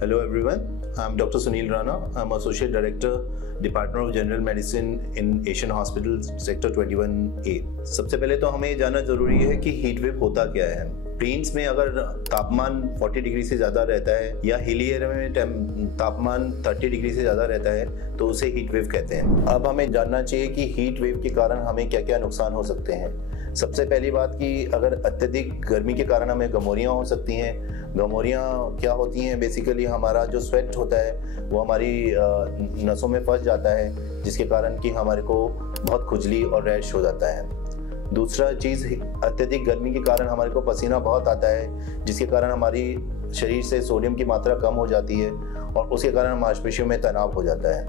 Hello everyone, I'm Dr. Sunil Rana. I'm Associate Director, Department of General Medicine in Asian Hospital Sector 21A. सबसे पहले तो हमें जानना ज़रूरी है कि हीट वेव होता क्या है। प्लेन्स में अगर तापमान 40 डिग्री से ज़्यादा रहता है या हिली एरिया में तापमान 30 डिग्री से ज़्यादा रहता है तो उसे हीट वेव कहते हैं। अब हमें जानना चाहिए कि हीट वेव के कारण हमें क्या क्या नुकसान हो सकते हैं। सबसे पहली बात कि अगर अत्यधिक गर्मी के कारण हमें गमोरियाँ हो सकती हैं। गमोरियाँ क्या होती हैं, बेसिकली हमारा जो स्वेट होता है वो हमारी नसों में फंस जाता है, जिसके कारण कि हमारे को बहुत खुजली और रैश हो जाता है। दूसरा चीज़, अत्यधिक गर्मी के कारण हमारे को पसीना बहुत आता है, जिसके कारण हमारी शरीर से सोडियम की मात्रा कम हो जाती है और उसके कारण मांसपेशियों में तनाव हो जाता है।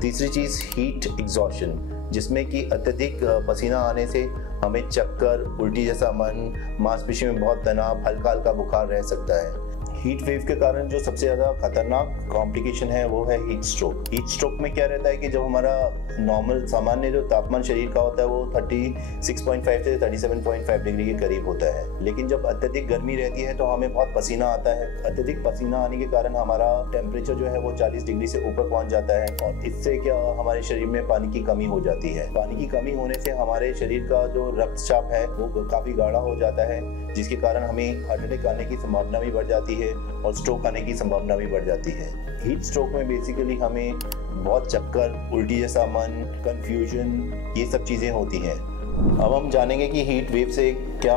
तीसरी चीज़, हीट एग्जॉशन, जिसमें कि अत्यधिक पसीना आने से हमें चक्कर, उल्टी जैसा मन, मांसपेशियों में बहुत तनाव, हल्का हल्का बुखार रह सकता है। हीट वेव के कारण जो सबसे ज़्यादा खतरनाक कॉम्प्लिकेशन है वो है हीट स्ट्रोक। हीट स्ट्रोक में क्या रहता है कि जब हमारा नॉर्मल सामान्य जो तापमान शरीर का होता है वो 36.5 से 37.5 डिग्री के करीब होता है, लेकिन जब अत्यधिक गर्मी रहती है तो हमें बहुत पसीना आता है। अत्यधिक पसीना आने के कारण हमारा टेम्परेचर जो है वो 40 डिग्री से ऊपर पहुंच जाता है और इससे क्या हमारे शरीर में पानी की कमी हो जाती है। पानी की कमी होने से हमारे शरीर का जो रक्तचाप है वो काफ़ी गाढ़ा हो जाता है, जिसके कारण हमें हार्ट अटैक आने की संभावना भी बढ़ जाती है और स्ट्रोक आने की संभावना भी बढ़ जाती है। हीट स्ट्रोक में बेसिकली हमें बहुत चक्कर, उल्टी जैसा मन, कंफ्यूजन, ये सब चीज़ें होती हैं। अब हम जानेंगे कि हीट वेव से क्या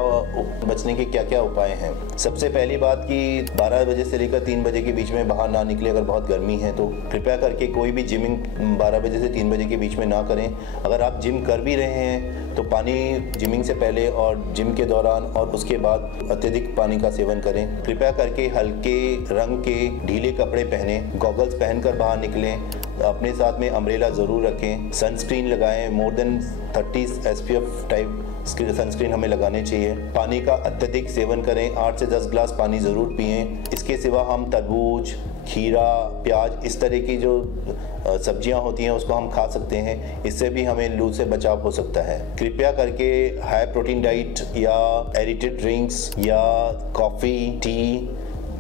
बचने के क्या क्या उपाय हैं। सबसे पहली बात कि 12 बजे से लेकर 3 बजे के बीच में बाहर ना निकले। अगर बहुत गर्मी है तो कृपया करके कोई भी जिमिंग 12 बजे से 3 बजे के बीच में ना करें। अगर आप जिम कर भी रहे हैं तो पानी जिमिंग से पहले और जिम के दौरान और उसके बाद अत्यधिक पानी का सेवन करें। कृपया करके हल्के रंग के ढीले कपड़े पहने, गॉगल्स पहनकर बाहर निकलें। अपने साथ में अम्ब्रेला ज़रूर रखें। सनस्क्रीन लगाएं, more than 30 SPF type sunscreen हमें लगाने चाहिए। पानी का अत्यधिक सेवन करें, 8 से 10 ग्लास पानी ज़रूर पिएं। इसके सिवा हम तरबूज, खीरा, प्याज, इस तरह की जो सब्जियां होती हैं उसको हम खा सकते हैं। इससे भी हमें लू से बचाव हो सकता है। कृपया करके हाई प्रोटीन डाइट या एडिटेड ड्रिंक्स या कॉफ़ी, टी,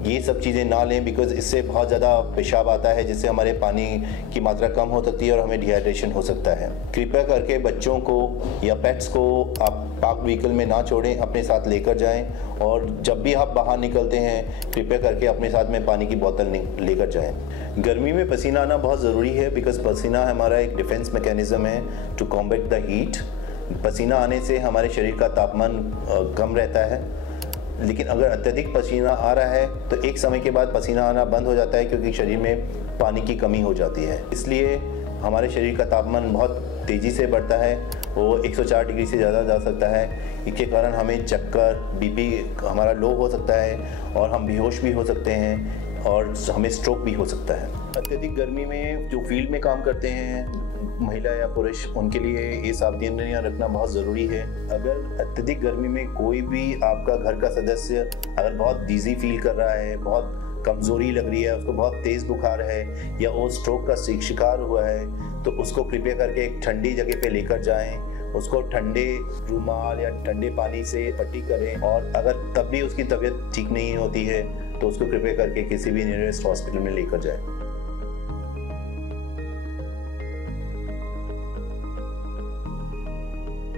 ये सब चीज़ें ना लें, बिकॉज इससे बहुत ज़्यादा पेशाब आता है, जिससे हमारे पानी की मात्रा कम हो सकती है और हमें डिहाइड्रेशन हो सकता है। कृपया करके बच्चों को या पेट्स को आप पार्क व्हीकल में ना छोड़ें, अपने साथ लेकर जाएं और जब भी आप बाहर निकलते हैं कृपया करके अपने साथ में पानी की बोतल लेकर जाएं। गर्मी में पसीना आना बहुत ज़रूरी है, बिकॉज पसीना हमारा एक डिफेंस मैकेनिज़्म है टू कॉम्बैट द हीट। पसीना आने से हमारे शरीर का तापमान कम रहता है, लेकिन अगर अत्यधिक पसीना आ रहा है तो एक समय के बाद पसीना आना बंद हो जाता है, क्योंकि शरीर में पानी की कमी हो जाती है। इसलिए हमारे शरीर का तापमान बहुत तेज़ी से बढ़ता है, वो 104 डिग्री से ज़्यादा जा सकता है। इसके कारण हमें चक्कर, बीपी हमारा लो हो सकता है और हम बेहोश भी हो सकते हैं और हमें स्ट्रोक भी हो सकता है। अत्यधिक गर्मी में जो फील्ड में काम करते हैं महिला या पुरुष, उनके लिए ये सावधानियां रखना बहुत ज़रूरी है। अगर अत्यधिक गर्मी में कोई भी आपका घर का सदस्य अगर बहुत डिज़ी फील कर रहा है, बहुत कमज़ोरी लग रही है, उसको बहुत तेज़ बुखार है या वो स्ट्रोक का शिकार हुआ है, तो उसको कृपया करके एक ठंडी जगह पे लेकर जाएं। उसको ठंडे रूमाल या ठंडे पानी से पट्टी करें और अगर तब भी उसकी तबीयत ठीक नहीं होती है तो उसको कृपया करके किसी भी नियरेस्ट हॉस्पिटल में लेकर जाएं।